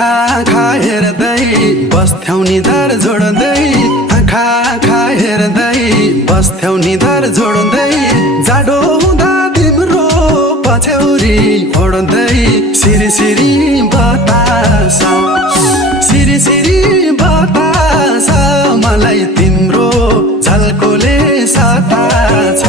आँखा हेर्दै बस्थ्यौ निधार जोड्दै आँखा हेर्दै बस्थ्यौ निधार जोड्दै जाडो हुँदा तिम्रो पछ्यौरी ओड्दै सिरी बतास सिरी बतास मलाई तिम्रो झल्कोले सताछ।